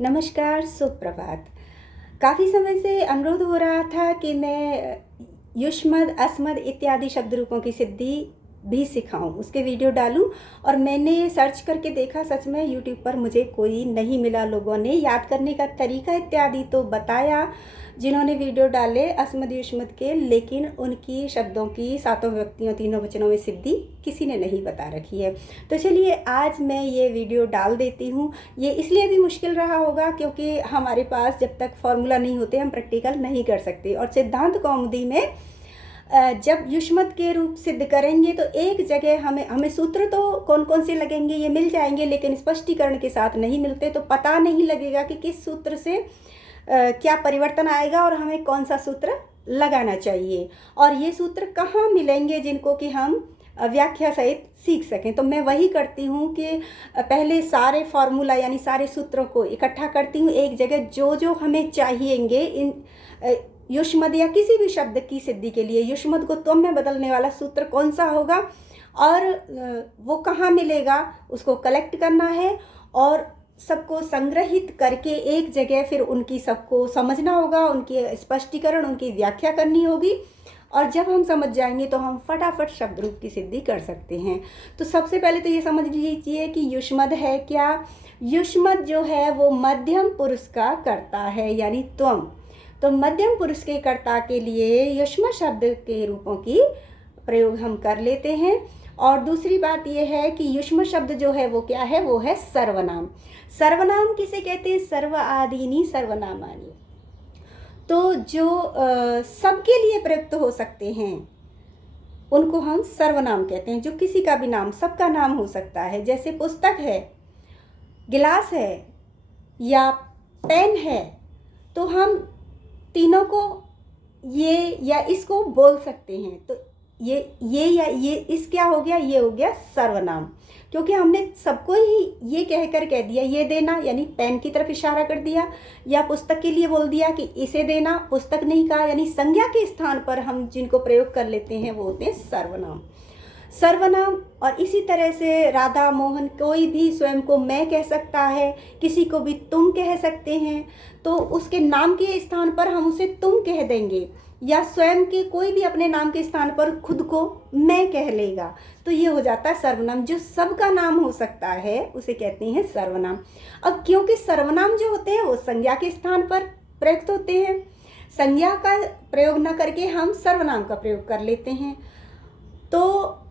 नमस्कार, सुप्रभात। काफ़ी समय से अनुरोध हो रहा था कि मैं युष्मद, अस्मद इत्यादि शब्द रूपों की सिद्धि भी सिखाऊं, उसके वीडियो डालूं। और मैंने सर्च करके देखा, सच में यूट्यूब पर मुझे कोई नहीं मिला। लोगों ने याद करने का तरीका इत्यादि तो बताया जिन्होंने वीडियो डाले अस्मद युष्मद के, लेकिन उनकी शब्दों की सातों व्यक्तियों तीनों वचनों में सिद्धि किसी ने नहीं बता रखी है। तो चलिए आज मैं ये वीडियो डाल देती हूँ। ये इसलिए भी मुश्किल रहा होगा क्योंकि हमारे पास जब तक फॉर्मूला नहीं होते हम प्रैक्टिकल नहीं कर सकते। और सिद्धांत कौमुदी में जब युष्मत के रूप सिद्ध करेंगे तो एक जगह हमें सूत्र तो कौन कौन से लगेंगे ये मिल जाएंगे, लेकिन स्पष्टीकरण के साथ नहीं मिलते, तो पता नहीं लगेगा कि किस सूत्र से क्या परिवर्तन आएगा और हमें कौन सा सूत्र लगाना चाहिए और ये सूत्र कहाँ मिलेंगे जिनको कि हम व्याख्या सहित सीख सकें। तो मैं वही करती हूँ कि पहले सारे फॉर्मूला यानी सारे सूत्रों को इकट्ठा करती हूँ एक जगह, जो जो हमें चाहिएंगे इन युष्मद या किसी भी शब्द की सिद्धि के लिए। युष्मद को त्वम में बदलने वाला सूत्र कौन सा होगा और वो कहाँ मिलेगा, उसको कलेक्ट करना है और सबको संग्रहित करके एक जगह फिर उनकी सबको समझना होगा, उनकी स्पष्टीकरण, उनकी व्याख्या करनी होगी। और जब हम समझ जाएंगे तो हम फटाफट शब्द रूप की सिद्धि कर सकते हैं। तो सबसे पहले तो ये समझ लीजिए कि युष्मद है क्या। युष्मद जो है वो मध्यम पुरुष का कर्ता है यानी त्वम। तो मध्यम पुरुष के कर्ता के लिए युष्मद शब्द के रूपों की प्रयोग हम कर लेते हैं। और दूसरी बात यह है कि युष्मद शब्द जो है वो क्या है, वो है सर्वनाम। सर्वनाम किसे कहते हैं? सर्व आदीनी सर्वनामानी। तो जो सबके लिए प्रयुक्त हो सकते हैं उनको हम सर्वनाम कहते हैं। जो किसी का भी नाम, सबका नाम हो सकता है, जैसे पुस्तक है, गिलास है या पेन है, तो हम तीनों को ये या इसको बोल सकते हैं। तो ये या ये इस क्या हो गया, ये हो गया सर्वनाम, क्योंकि हमने सबको ही ये कहकर कह दिया ये देना, यानी पेन की तरफ इशारा कर दिया, या पुस्तक के लिए बोल दिया कि इसे देना, पुस्तक नहीं कहा, यानी संज्ञा के स्थान पर हम जिनको प्रयोग कर लेते हैं वो होते हैं सर्वनाम। सर्वनाम। और इसी तरह से राधा मोहन, कोई भी स्वयं को मैं कह सकता है, किसी को भी तुम कह सकते हैं, तो उसके नाम के स्थान पर हम उसे तुम कह देंगे, या स्वयं के कोई भी अपने नाम के स्थान पर खुद को मैं कह लेगा, तो ये हो जाता है सर्वनाम। जो सबका नाम हो सकता है उसे कहते हैं सर्वनाम। अब क्योंकि सर्वनाम जो होते हैं वो संज्ञा के स्थान पर प्रयुक्त होते हैं, संज्ञा का प्रयोग न करके हम सर्वनाम का प्रयोग कर लेते हैं। तो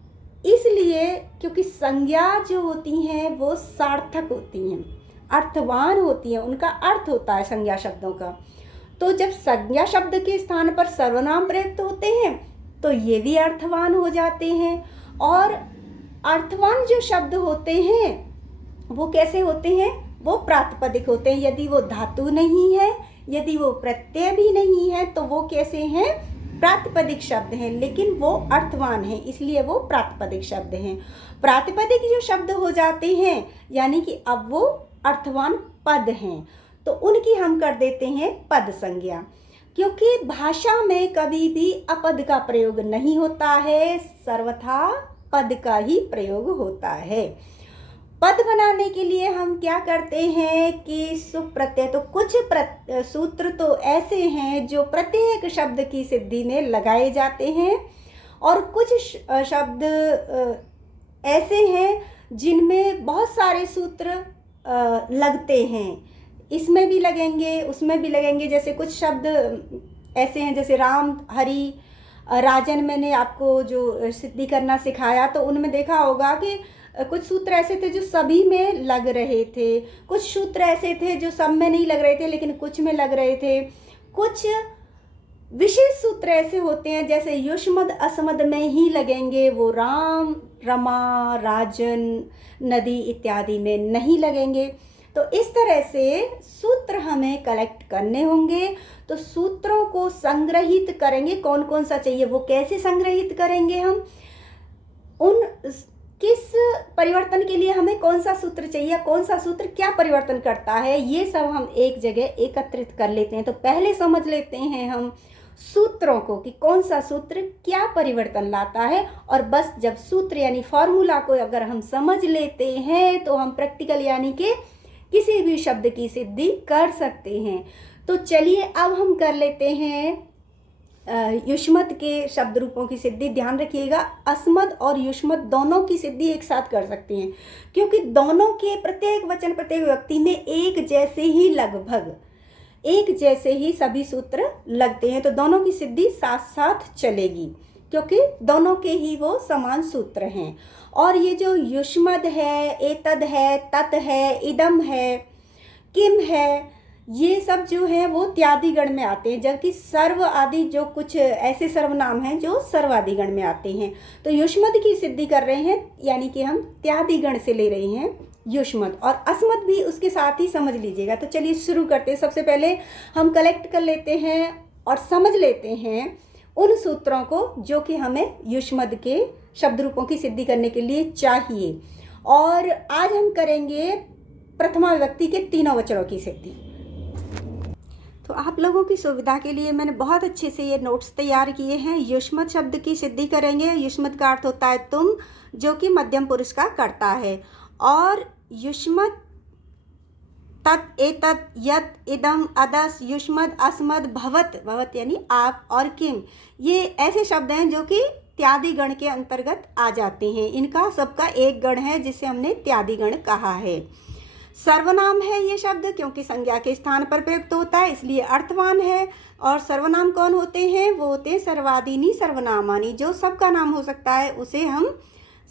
इसलिए क्योंकि संज्ञा जो होती हैं वो सार्थक होती हैं, अर्थवान होती हैं, उनका अर्थ होता है संज्ञा शब्दों का। तो जब संज्ञा शब्द के स्थान पर सर्वनाम प्रयुक्त होते हैं तो ये भी अर्थवान हो जाते हैं। और अर्थवान जो शब्द होते हैं वो कैसे होते हैं? वो प्रातिपदिक होते हैं। यदि वो धातु नहीं है, यदि वो प्रत्यय भी नहीं है, तो वो कैसे हैं? प्रातिपदिक शब्द हैं, लेकिन वो अर्थवान हैं, इसलिए वो प्रातिपदिक शब्द हैं। प्रातिपदिक जो शब्द हो जाते हैं यानी कि अब वो अर्थवान पद हैं, तो उनकी हम कर देते हैं पद संज्ञा। क्योंकि भाषा में कभी भी अपद का प्रयोग नहीं होता है, सर्वथा पद का ही प्रयोग होता है। पद बनाने के लिए हम क्या करते हैं कि सुप्रत्यय, तो कुछ सूत्र तो ऐसे हैं जो प्रत्येक शब्द की सिद्धि में लगाए जाते हैं, और कुछ शब्द ऐसे हैं जिनमें बहुत सारे सूत्र लगते हैं, इसमें भी लगेंगे उसमें भी लगेंगे। जैसे कुछ शब्द ऐसे हैं जैसे राम, हरि, राजन, मैंने आपको जो सिद्धि करना सिखाया तो उनमें देखा होगा कि कुछ सूत्र ऐसे थे जो सभी में लग रहे थे, कुछ सूत्र ऐसे थे जो सब में नहीं लग रहे थे लेकिन कुछ में लग रहे थे। कुछ विशेष सूत्र ऐसे होते हैं जैसे युष्मद अस्मद में ही लगेंगे, वो राम, रमा, राजन, नदी इत्यादि में नहीं लगेंगे। तो इस तरह से सूत्र हमें कलेक्ट करने होंगे। तो सूत्रों को संग्रहित करेंगे, कौन कौन सा चाहिए वो कैसे संग्रहित करेंगे हम, उन किस परिवर्तन के लिए हमें कौन सा सूत्र चाहिए, कौन सा सूत्र क्या परिवर्तन करता है, ये सब हम एक जगह एकत्रित कर लेते हैं। तो पहले समझ लेते हैं हम सूत्रों को कि कौन सा सूत्र क्या परिवर्तन लाता है, और बस जब सूत्र यानी फॉर्मूला को अगर हम समझ लेते हैं तो हम प्रैक्टिकल यानी कि किसी भी शब्द की सिद्धि कर सकते हैं। तो चलिए अब हम कर लेते हैं युष्मत के शब्द रूपों की सिद्धि। ध्यान रखिएगा, अस्मद और युष्मत दोनों की सिद्धि एक साथ कर सकते हैं, क्योंकि दोनों के प्रत्येक वचन प्रत्येक व्यक्ति में एक जैसे ही, लगभग एक जैसे ही सभी सूत्र लगते हैं। तो दोनों की सिद्धि साथ साथ चलेगी, क्योंकि दोनों के ही वो समान सूत्र हैं। और ये जो युष्मद है, एतद है, तत् है, इदम है, किम है, ये सब जो है वो त्यादिगण में आते हैं, जबकि सर्व आदि जो कुछ ऐसे सर्वनाम हैं जो सर्वादिगण में आते हैं। तो युष्मद की सिद्धि कर रहे हैं, यानी कि हम त्यादिगण से ले रहे हैं युष्मद, और अस्मद भी उसके साथ ही समझ लीजिएगा। तो चलिए शुरू करते हैं। सबसे पहले हम कलेक्ट कर लेते हैं और समझ लेते हैं उन सूत्रों को जो कि हमें युष्मद के शब्द रूपों की सिद्धि करने के लिए चाहिए। और आज हम करेंगे प्रथमा विभक्ति के तीनों वचनों की सिद्धि। तो आप लोगों की सुविधा के लिए मैंने बहुत अच्छे से ये नोट्स तैयार किए हैं। युष्मद शब्द की सिद्धि करेंगे। युष्मद का अर्थ होता है तुम, जो कि मध्यम पुरुष का कर्ता है। और युष्मद तत्, एतत्, यत्, इदम, अदस, युष्मद, अस्मद, भवत, भवत यानी आप, और किम, ये ऐसे शब्द हैं जो कि त्यादि गण के अंतर्गत आ जाते हैं। इनका सबका एक गण है जिसे हमने त्यादि गण कहा है। सर्वनाम है ये शब्द, क्योंकि संज्ञा के स्थान पर प्रयुक्त होता है इसलिए अर्थवान है। और सर्वनाम कौन होते हैं? वो होते हैं सर्वादीनी सर्वनामानी, जो सबका नाम हो सकता है उसे हम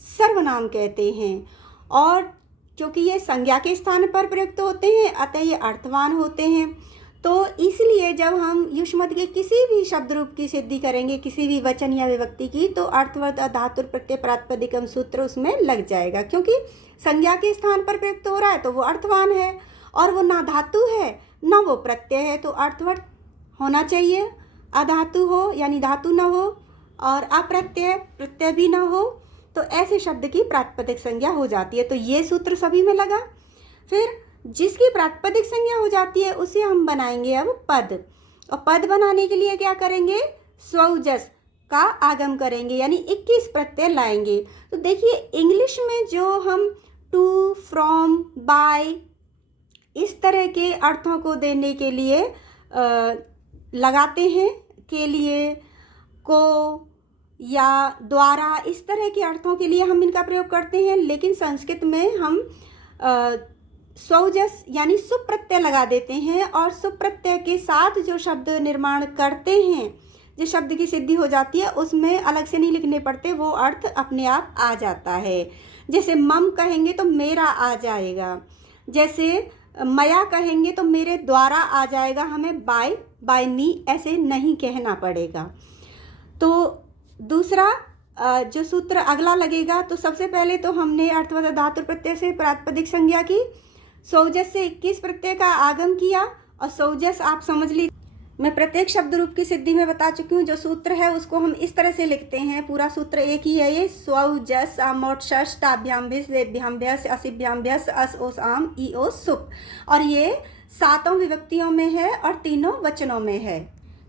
सर्वनाम कहते हैं। और क्योंकि ये संज्ञा के स्थान पर प्रयुक्त होते हैं अतः ये अर्थवान होते हैं। तो इसलिए जब हम युष्मद के किसी भी शब्द रूप की सिद्धि करेंगे, किसी भी वचन या विभक्ति की, तो अर्थवत, धातु प्रत्यय, प्रातिपदिकम सूत्र उसमें लग जाएगा, क्योंकि संज्ञा के स्थान पर प्रयुक्त हो रहा है तो वो अर्थवान है, और वो ना धातु है ना वो प्रत्यय है, तो अर्थवत होना चाहिए। अधातु हो यानी धातु न हो, और अप्रत्यय, प्रत्यय भी ना हो, तो ऐसे शब्द की प्रातिपदिक संज्ञा हो जाती है। तो ये सूत्र सभी में लगा। फिर जिसकी प्रातिपदिक संज्ञा हो जाती है उसे हम बनाएंगे अब पद, और पद बनाने के लिए क्या करेंगे? स्वउजस का आगम करेंगे, यानी 21 प्रत्यय लाएंगे। तो देखिए इंग्लिश में जो हम टू, फ्रॉम, बाय, इस तरह के अर्थों को देने के लिए लगाते हैं, के लिए, को, या द्वारा, इस तरह के अर्थों के लिए हम इनका प्रयोग करते हैं। लेकिन संस्कृत में हम स्वउजस यानी सुप्रत्यय लगा देते हैं, और सुप्रत्यय के साथ जो शब्द निर्माण करते हैं, जिस शब्द की सिद्धि हो जाती है, उसमें अलग से नहीं लिखने पड़ते, वो अर्थ अपने आप आ जाता है। जैसे मम कहेंगे तो मेरा आ जाएगा, जैसे मया कहेंगे तो मेरे द्वारा आ जाएगा, हमें बाय मी ऐसे नहीं कहना पड़ेगा। तो दूसरा जो सूत्र अगला लगेगा, तो सबसे पहले तो हमने अर्थवत धातु प्रत्यय से प्रातिपदिक संज्ञा की, स्वउजस से 21 प्रत्यय का आगम किया, और स्वउजस आप समझ लीजिए, मैं प्रत्येक शब्द रूप की सिद्धि में बता चुकी हूँ। जो सूत्र है उसको हम इस तरह से लिखते हैं, पूरा सूत्र एक ही है ये, स्वउजस आमोट शश ताभ्याम भिस देभ्याम भ्यस असिभ्याम भ्यस अस ओस आम ई ओ सुप, और ये 7 विभक्तियों में है और 3 वचनों में है।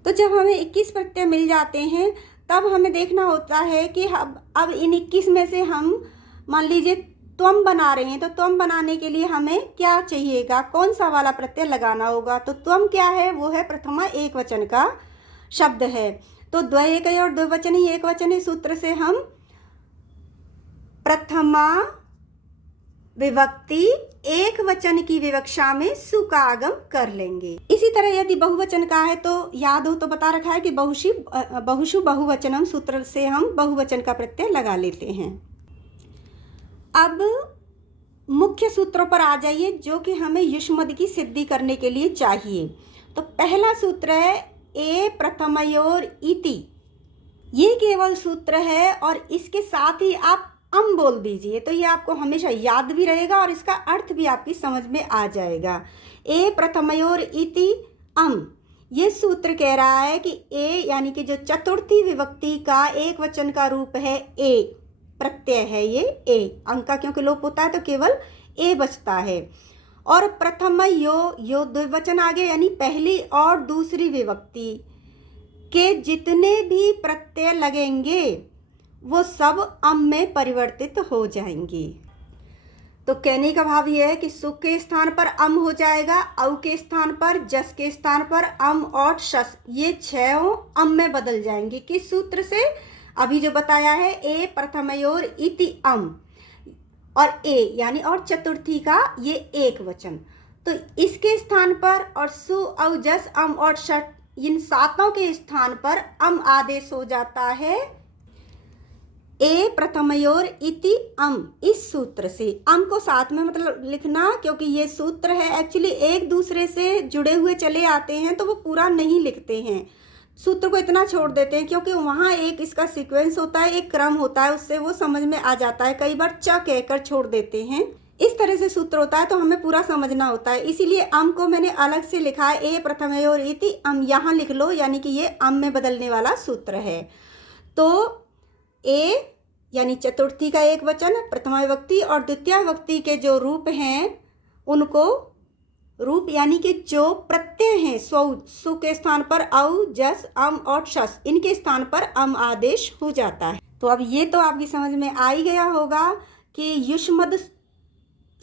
तो जब हमें 21 प्रत्यय मिल जाते हैं तब हमें देखना होता है कि अब इन 21 में से हम मान लीजिए त्वम बना रहे हैं, तो त्वम बनाने के लिए हमें क्या चाहिएगा? कौन सा वाला प्रत्यय लगाना होगा? तो त्वम क्या है? वो है प्रथमा एक वचन का शब्द है। तो द्वैकय और द्विवचन ही एक वचन है सूत्र से हम प्रथमा विभक्ति एक वचन की विवक्षा में सु का आगम कर लेंगे। इसी तरह यदि बहुवचन का है तो याद हो तो बता रखा है कि बहुषु बहुवचनम सूत्र से हम बहुवचन का प्रत्यय लगा लेते हैं। अब मुख्य सूत्रों पर आ जाइए जो कि हमें युष्मद की सिद्धि करने के लिए चाहिए। तो पहला सूत्र है ए प्रथमयोर इति, ये केवल सूत्र है और इसके साथ ही आप अम बोल दीजिए, तो ये आपको हमेशा याद भी रहेगा और इसका अर्थ भी आपकी समझ में आ जाएगा। ए प्रथमयोर इति अम, ये सूत्र कह रहा है कि ए यानी कि जो चतुर्थी विभक्ति का एक वचन का रूप है ए, प्रत्यय है ये ए, अंक का क्योंकि लोप होता है तो केवल ए बचता है। और प्रथम यो द्विवचन आ गया, यानी पहली और दूसरी विभक्ति के जितने भी प्रत्यय लगेंगे वो सब अम में परिवर्तित हो जाएंगे। तो कहने का भाव यह है कि सु के स्थान पर अम हो जाएगा, औ के स्थान पर, जस के स्थान पर अम और शस, ये 6 अम में बदल जाएंगे। किस सूत्र से? अभी जो बताया है, ए प्रथमयोर इति अम, और ए यानी और चतुर्थी का ये एक वचन। तो इसके स्थान पर और सु औ जस अम और षट, इन 7 के स्थान पर अम आदेश हो जाता है ए प्रथमयोर इति अम। इस सूत्र से अम को साथ में मतलब लिखना, क्योंकि ये सूत्र है एक्चुअली एक दूसरे से जुड़े हुए चले आते हैं तो वो पूरा नहीं लिखते हैं, सूत्र को इतना छोड़ देते हैं, क्योंकि वहाँ एक इसका सीक्वेंस होता है, एक क्रम होता है, उससे वो समझ में आ जाता है। कई बार च कहकर छोड़ देते हैं, इस तरह से सूत्र होता है तो हमें पूरा समझना होता है। इसीलिए अम को मैंने अलग से लिखा है, ए प्रथमयोर इति अम, यहाँ लिख लो, यानी कि ये अम में बदलने वाला सूत्र है। तो ए यानी चतुर्थी का एक वचन, प्रथमा विभक्ति और द्वितीय विभक्ति के जो रूप हैं उनको, रूप यानी कि जो प्रत्यय हैं, सु के स्थान पर औ, जस, अम और शस, इनके स्थान पर अम आदेश हो जाता है। तो अब ये तो आपकी समझ में आ ही गया होगा कि युष्मद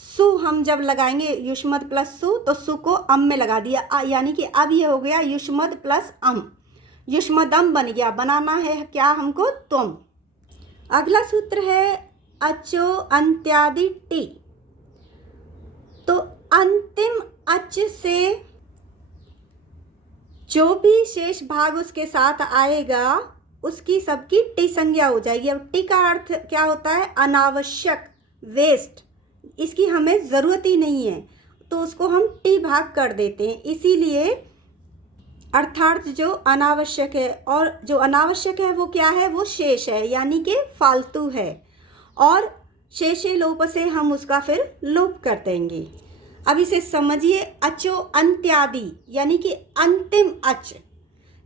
सु हम जब लगाएंगे, युष्मद प्लस सु, तो सु को अम में लगा दिया, यानी कि अब ये हो गया युष्मद प्लस अम, युष्मदम बन गया। बनाना है क्या हमको? तुम। अगला सूत्र है अचो अंत्यादि टी। तो अंतिम अच से जो भी शेष भाग उसके साथ आएगा उसकी सबकी टी संज्ञा हो जाएगी। अब टी का अर्थ क्या होता है? अनावश्यक, वेस्ट, इसकी हमें ज़रूरत ही नहीं है, तो उसको हम टी भाग कर देते हैं। इसीलिए अर्थार्थ जो अनावश्यक है, और जो अनावश्यक है वो क्या है? वो शेष है, यानी कि फालतू है, और शेषे लोप से हम उसका फिर लोप कर देंगे। अब इसे समझिए, अचो अंत्यादि यानी कि अंतिम अच।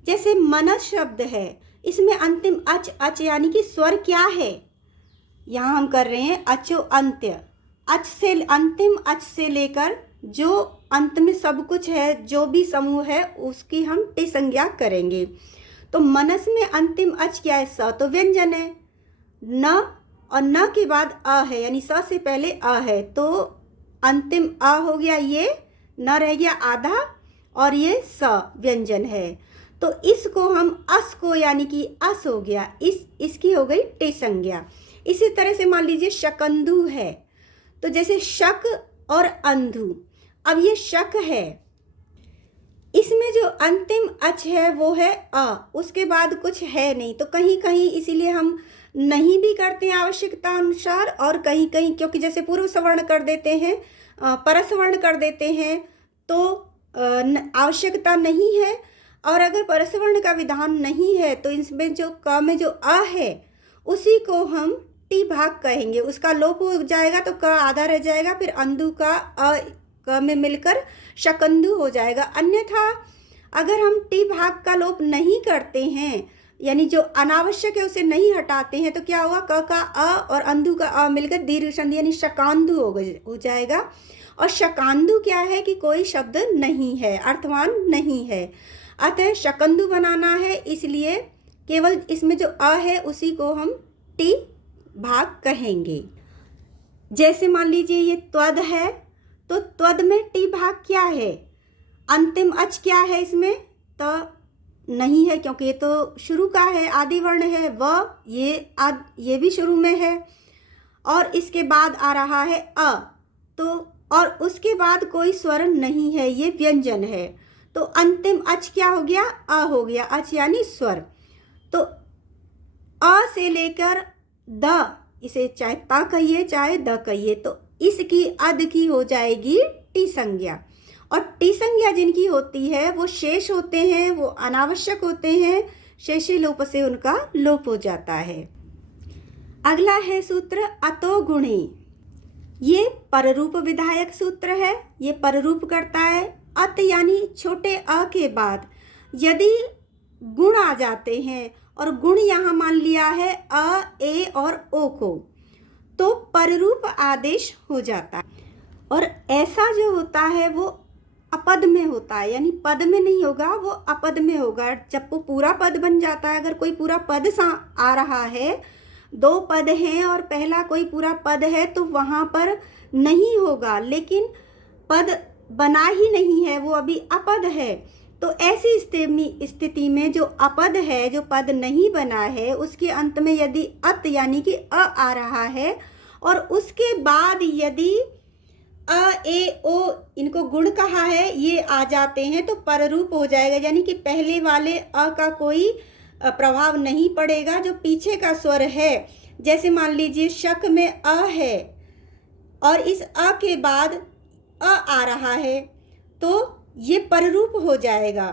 जैसे मनस शब्द है, इसमें अंतिम अच, अच यानी कि स्वर क्या है? यहाँ हम कर रहे हैं अचो अंत्य, अच से, अंतिम अच से लेकर जो अंत में सब कुछ है, जो भी समूह है, उसकी हम टी संज्ञा करेंगे। तो मनस में अंतिम अच क्या है? स, तो व्यंजन है। न, और न के बाद अ है, यानी स से पहले अ है, तो अंतिम अ हो गया, ये न रह गया आधा, और ये स व्यंजन है। तो इसको हम अस को, यानी कि अस हो गया, इसकी हो गई टी संज्ञा। इसी तरह से मान लीजिए शकंधु है, तो जैसे शक और अंधु, अब ये शक है, इसमें जो अंतिम अच है वो है अ, उसके बाद कुछ है नहीं, तो कहीं कहीं इसीलिए हम नहीं भी करते हैं आवश्यकता अनुसार, और कहीं कहीं क्योंकि जैसे पूर्व सवर्ण कर देते हैं, परसवर्ण कर देते हैं, तो आवश्यकता नहीं है। और अगर परसवर्ण का विधान नहीं है तो इसमें जो क में जो अ है उसी को हम टी भाग कहेंगे, उसका लोप हो जाएगा तो क आधा रह जाएगा, फिर अंधु का अ क में मिलकर शकंधु हो जाएगा। अन्यथा अगर हम टी भाग का लोप नहीं करते हैं, यानी जो अनावश्यक है उसे नहीं हटाते हैं, तो क्या होगा? क का अ और अंधु का अ मिलकर दीर्घ संधि यानी शकांधु हो जाएगा। और शकांधु क्या है? कि कोई शब्द नहीं है, अर्थवान नहीं है, अतः शकंधु बनाना है, इसलिए केवल इसमें जो अ है उसी को हम टी भाग कहेंगे। जैसे मान लीजिए ये त्वद है, तो त्वद में टी भाग क्या है? अंतिम अच क्या है इसमें? तो नहीं है, क्योंकि ये तो शुरू का है, आदि वर्ण है, व ये भी शुरू में है, और इसके बाद आ रहा है अ, तो और उसके बाद कोई स्वर नहीं है, ये व्यंजन है, तो अंतिम अच क्या हो गया? अ हो गया, अच यानी स्वर। तो अ से लेकर द, इसे चाहे ता कहिए चाहे द कहिए, तो इसकी अद की हो जाएगी टी संज्ञा। और टी संज्ञा जिनकी होती है वो शेष होते हैं, वो अनावश्यक होते हैं, शेषे लोप से उनका लोप हो जाता है। अगला है सूत्र अतो गुणे। ये पररूप विधायक सूत्र है, ये पररूप करता है। अत यानी छोटे अ के बाद यदि गुण आ जाते हैं, और गुण यहाँ मान लिया है अ, ए और ओ को, तो पररूप आदेश हो जाता है। और ऐसा जो होता है वो अपद में होता है, यानी पद में नहीं होगा, वो अपद में होगा। जब वो पूरा पद बन जाता है, अगर कोई पूरा पद सा आ रहा है दो पद हैं और पहला कोई पूरा पद है तो वहाँ पर नहीं होगा, लेकिन पद बना ही नहीं है, वो अभी अपद है। तो ऐसी स्थिति में जो अपद है, जो पद नहीं बना है, उसके अंत में यदि अत यानी कि अ आ रहा है और उसके बाद यदि अ ए ओ इनको गुण कहा है ये आ जाते हैं तो पररूप हो जाएगा, यानी कि पहले वाले अ का कोई प्रभाव नहीं पड़ेगा, जो पीछे का स्वर है। जैसे मान लीजिए शक में अ है और इस अ के बाद अ आ रहा है तो ये पररूप हो जाएगा,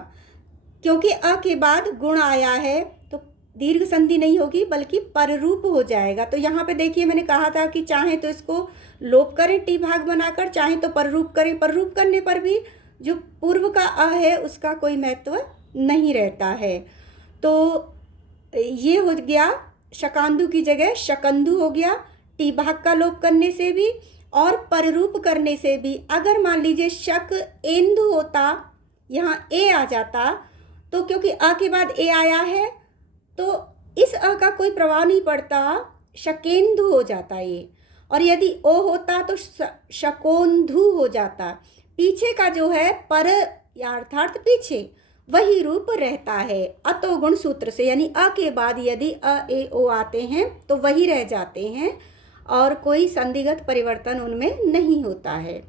क्योंकि अ के बाद गुण आया है तो दीर्घ संधि नहीं होगी बल्कि पररूप हो जाएगा। तो यहाँ पे देखिए मैंने कहा था कि चाहे तो इसको लोप करें टी भाग बनाकर, चाहे तो पररूप करें। पररूप करने पर भी जो पूर्व का अ है उसका कोई महत्व नहीं रहता है। तो ये हो गया शकांदु की जगह शकंदु हो गया, टी भाग का लोप करने से भी और पररूप करने से भी। अगर मान लीजिए शक एंदु होता, यहाँ ए आ जाता, तो क्योंकि अ के बाद ए आया है तो इस अ का कोई प्रभाव नहीं पड़ता, शकेंदु हो जाता ये। और यदि ओ होता तो शकोंधु हो जाता। पीछे का जो है पर या अर्थात पीछे वही रूप रहता है अतो गुण सूत्र से, यानी अ के बाद यदि अ ए ओ आते हैं तो वही रह जाते हैं और कोई संधिगत परिवर्तन उनमें नहीं होता है।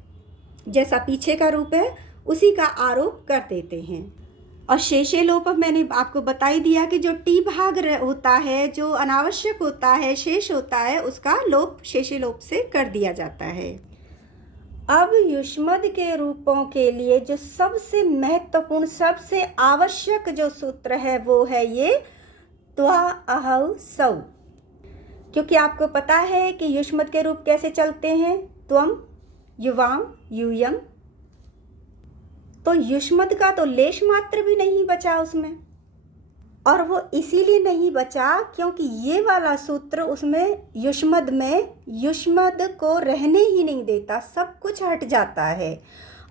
जैसा पीछे का रूप है उसी का आरोप कर देते हैं। और शेषे लोप मैंने आपको बता ही दिया कि जो टी भाग होता है, जो अनावश्यक होता है, शेष होता है, उसका लोप शेषे लोप से कर दिया जाता है। अब युष्मद के रूपों के लिए जो सबसे महत्वपूर्ण, सबसे आवश्यक जो सूत्र है वो है ये त्वा अहौ सौ। क्योंकि आपको पता है कि युष्मद के रूप कैसे चलते हैं, त्वम, युवाम, यूयम। तो युष्मद का तो लेश मात्र भी नहीं बचा उसमें, और वो इसीलिए नहीं बचा क्योंकि ये वाला सूत्र उसमें युष्मद में युष्मद को रहने ही नहीं देता, सब कुछ हट जाता है।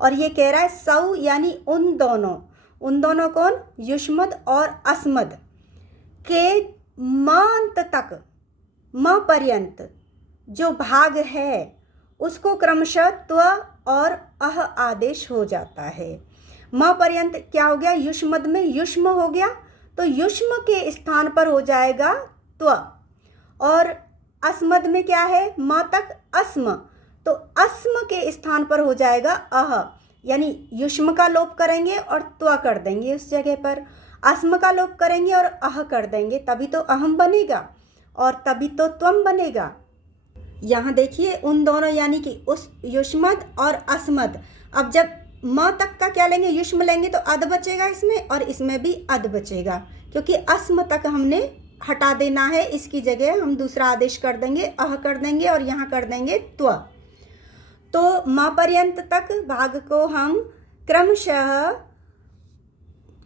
और ये कह रहा है सौ यानी उन दोनों कौन, युष्मद और अस्मद के मांत तक, म पर्यंत जो भाग है उसको क्रमशः त्व और अह आदेश हो जाता है। म पर्यंत क्या हो गया, युष्मद में युष्म हो गया तो युष्म के स्थान पर हो जाएगा त्व, और अस्मद में क्या है, म तक अस्म, तो अस्म के स्थान पर हो जाएगा अह, यानी युष्म का लोप करेंगे और त्व कर देंगे उस जगह पर, अस्म का लोप करेंगे और अह कर देंगे, तभी तो अहम बनेगा और तभी तो त्वम बनेगा। यहाँ देखिए उन दोनों यानी कि उस युष्मद और अस्मद। अब जब म तक का क्या लेंगे, युष्म लेंगे तो अद बचेगा इसमें और इसमें भी अद बचेगा, क्योंकि अस्म तक हमने हटा देना है, इसकी जगह हम दूसरा आदेश कर देंगे, अह कर देंगे और यहाँ कर देंगे त्व। तो म पर्यंत तक भाग को हम क्रमशः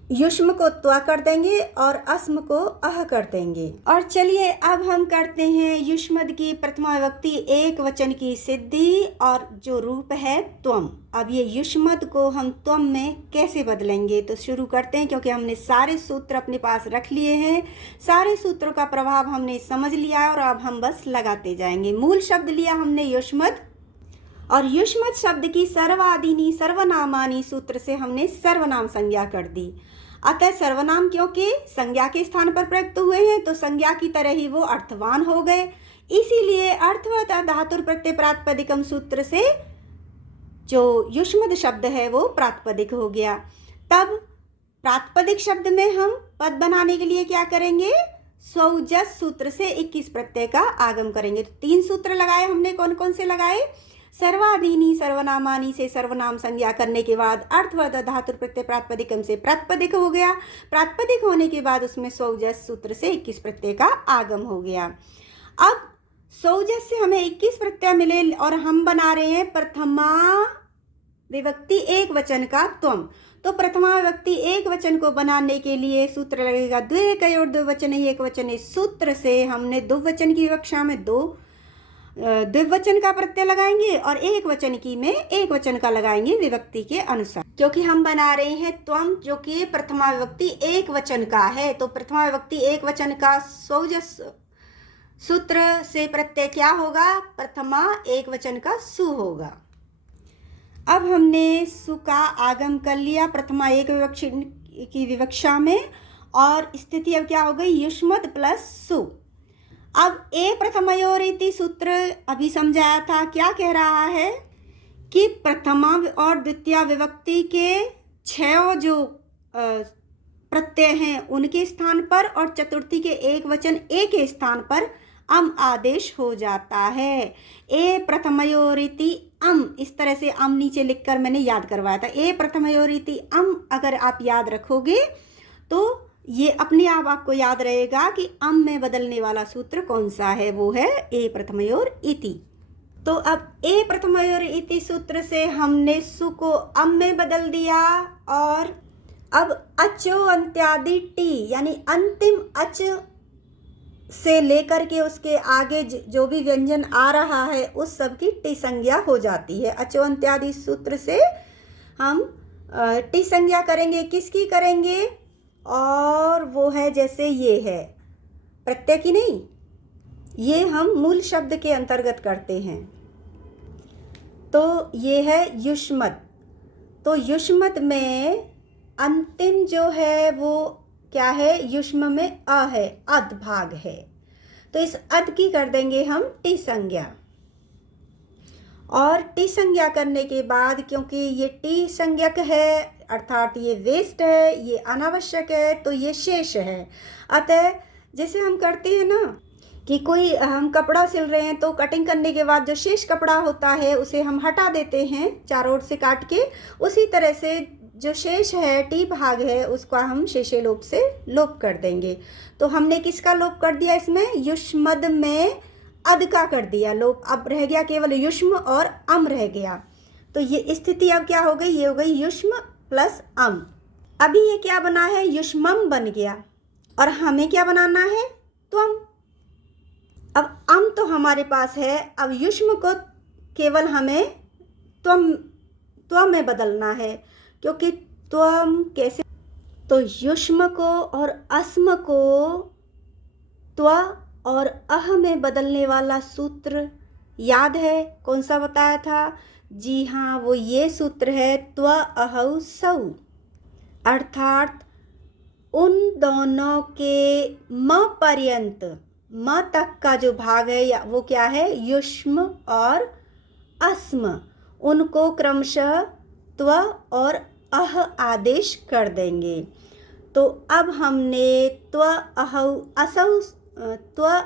युष्म को त्वा कर देंगे और अस्म को अह कर देंगे। और चलिए अब हम करते हैं युष्मद की प्रथमा विभक्ति एक वचन की सिद्धि और जो रूप है त्वम। अब ये युष्मद को हम त्वम में कैसे बदलेंगे, तो शुरू करते हैं, क्योंकि हमने सारे सूत्र अपने पास रख लिए हैं, सारे सूत्रों का प्रभाव हमने समझ लिया है और अब हम बस लगाते जाएंगे। मूल शब्द लिया हमने युष्मद, और युष्मद शब्द की सर्वादीनी सर्वनामानी सूत्र से हमने सर्वनाम संज्ञा कर दी। अतः सर्वनाम क्योंकि संज्ञा के स्थान पर प्रयुक्त हुए हैं तो संज्ञा की तरह ही वो अर्थवान हो गए, इसीलिए अर्थवत धातुर प्रत्यय प्रातिपदिकम सूत्र से जो युष्मद शब्द है वो प्रातिपदिक हो गया। तब प्रातिपदिक शब्द में हम पद बनाने के लिए क्या करेंगे, स्वजस सूत्र से 21 प्रत्यय का आगम करेंगे। तो 3 सूत्र लगाए हमने, कौन कौन से लगाए, सर्वाधीनी सर्वनामानी से सर्वनाम संज्ञा करने के बाद अर्थवत धातुर प्रत्यय प्रातिपदिकम से प्रातिपदिक हो गया, प्रातिपदिक होने के बाद उसमें स्वजस सूत्र से 21 प्रत्यय का आगम हो गया। अब स्वजस से हमें 21 प्रत्यय मिले और हम बना रहे हैं प्रथमा विभक्ति एक वचन का त्वम। तो प्रथमा विभक्ति एक वचन को बनाने के लिए सूत्र लगेगा द्विकयोर द्विवचन एक वचन। इस सूत्र से हमने द्विवचन की विवक्षा में द्विवचन का प्रत्यय लगाएंगे और एक वचन की में एक वचन का लगाएंगे विभक्ति के अनुसार, क्योंकि हम बना रहे हैं त्वम जो कि प्रथमा विभक्ति एक वचन का है। तो प्रथमा विभक्ति एक वचन का सूत्र से प्रत्यय क्या होगा? प्रथमा एक वचन का सु होगा। अब हमने सु का आगम कर लिया प्रथमा एक विवक्षण की विवक्षा में, और स्थिति अब क्या हो गई? युष्मद प्लस सु। अब ए प्रथमयोरिति सूत्र अभी समझाया था, क्या कह रहा है कि प्रथमा और द्वितीय विभक्ति के 6 जो प्रत्यय हैं उनके स्थान पर और चतुर्थी के एक वचन ए के स्थान पर अम आदेश हो जाता है। ए प्रथमयोरिति अम, इस तरह से अम नीचे लिखकर मैंने याद करवाया था। ए प्रथमयोरिति अम अगर आप याद रखोगे तो ये अपने आप आपको याद रहेगा कि अम में बदलने वाला सूत्र कौन सा है, वो है ए प्रथमयोर इति। तो अब ए प्रथमयोर इति सूत्र से हमने सु को अम में बदल दिया, और अब अचो अंत्यादि टी यानी अंतिम अच से लेकर के उसके आगे जो भी व्यंजन आ रहा है उस सब की टी संज्ञा हो जाती है। अचो अंत्यादि सूत्र से हम टी संज्ञा करेंगे, किसकी करेंगे? और वो है जैसे ये है प्रत्यय की नहीं, ये हम मूल शब्द के अंतर्गत करते हैं। तो ये है युष्मत। तो युष्मत में अंतिम जो है वो क्या है? युष्म में अ है, अध भाग है, तो इस अध की कर देंगे हम टी संज्ञा। और टी संज्ञा करने के बाद, क्योंकि ये टी संज्ञक है अर्थात ये वेस्ट है, ये अनावश्यक है, तो ये शेष है। अतः जैसे हम करते हैं ना कि कोई हम कपड़ा सिल रहे हैं तो कटिंग करने के बाद जो शेष कपड़ा होता है उसे हम हटा देते हैं चारों ओर से काट के, उसी तरह से जो शेष है टी भाग है उसका हम शेषे लोप से लोप कर देंगे। तो हमने किसका लोप कर दिया? इसमें युष्मद में अद का कर दिया लोप। अब रह गया केवल युष्म और अम रह गया। तो ये स्थिति अब क्या हो गई? ये हो गई युष्म प्लस अम। अभी ये क्या बना है? युष्मम बन गया, और हमें क्या बनाना है? त्वम। अब अम तो हमारे पास है, अब युष्म को केवल हमें त्वम में बदलना है, क्योंकि त्वम कैसे? तो युष्म को और अस्म को त्व और अह में बदलने वाला सूत्र याद है? कौन सा बताया था? जी हाँ, वो ये सूत्र है त्व अहौ सौ, अर्थात उन दोनों के म पर्यंत, म तक का जो भाग है या वो क्या है? युष्म और अस्म, उनको क्रमशः त्व और अह आदेश कर देंगे। तो अब हमने त्व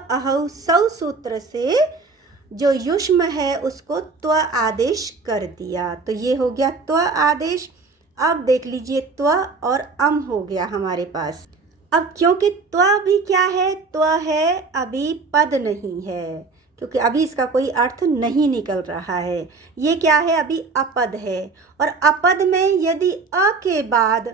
अहौ सौ सूत्र से जो युष्म है उसको त्व आदेश कर दिया। तो ये हो गया त्व आदेश। अब देख लीजिए त्व और अम हो गया हमारे पास। अब क्योंकि त्व भी क्या है? त्व है अभी पद नहीं है, क्योंकि अभी इसका कोई अर्थ नहीं निकल रहा है। ये क्या है? अभी अपद है, और अपद में यदि अ के बाद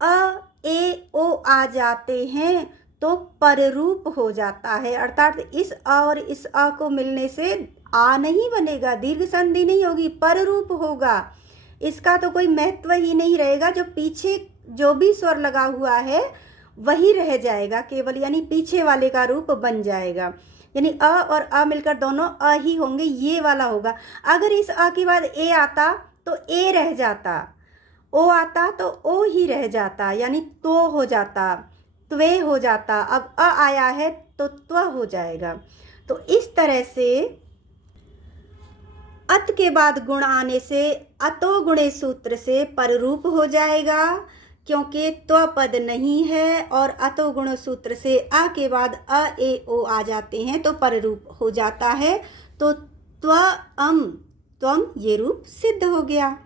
अ ए ओ आ जाते हैं तो पररूप हो जाता है, अर्थात इस अ और इस अ को मिलने से आ नहीं बनेगा, दीर्घ संधि नहीं होगी, पररूप होगा। इसका तो कोई महत्व ही नहीं रहेगा, जो पीछे जो भी स्वर लगा हुआ है वही रह जाएगा केवल, यानी पीछे वाले का रूप बन जाएगा। यानी अ और अ मिलकर दोनों अ ही होंगे, ये वाला होगा। अगर इस अ के बाद ए आता तो ए रह जाता, ओ आता तो ओ ही रह जाता, यानी तो हो जाता, त्वे हो जाता। अब अ आया है तो त्व हो जाएगा। तो इस तरह से अत के बाद गुण आने से अतो गुणे सूत्र से पररूप हो जाएगा, क्योंकि त्व पद नहीं है, और अतो गुण सूत्र से अ के बाद अ ए ओ आ जाते हैं तो पररूप हो जाता है। तो त्व अम त्वम ये रूप सिद्ध हो गया।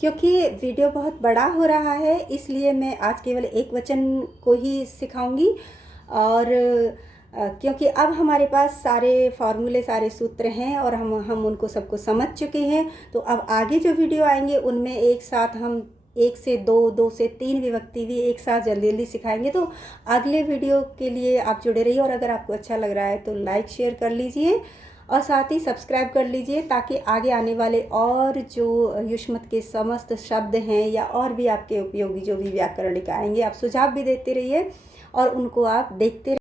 क्योंकि वीडियो बहुत बड़ा हो रहा है इसलिए मैं आज केवल एक वचन को ही सिखाऊंगी, और क्योंकि अब हमारे पास सारे फॉर्मूले, सारे सूत्र हैं और हम उनको सबको समझ चुके हैं। तो अब आगे जो वीडियो आएंगे उनमें एक साथ हम 1 से 2, 2 से 3 विभक्ति भी एक साथ जल्दी जल्दी सिखाएंगे। तो अगले वीडियो के लिए आप जुड़े रहिए, और अगर आपको अच्छा लग रहा है तो लाइक शेयर कर लीजिए, और साथ ही सब्सक्राइब कर लीजिए, ताकि आगे आने वाले और जो युष्मत के समस्त शब्द हैं या और भी आपके उपयोगी जो भी व्याकरणिक आएंगे, आप सुझाव भी देते रहिए और उनको आप देखते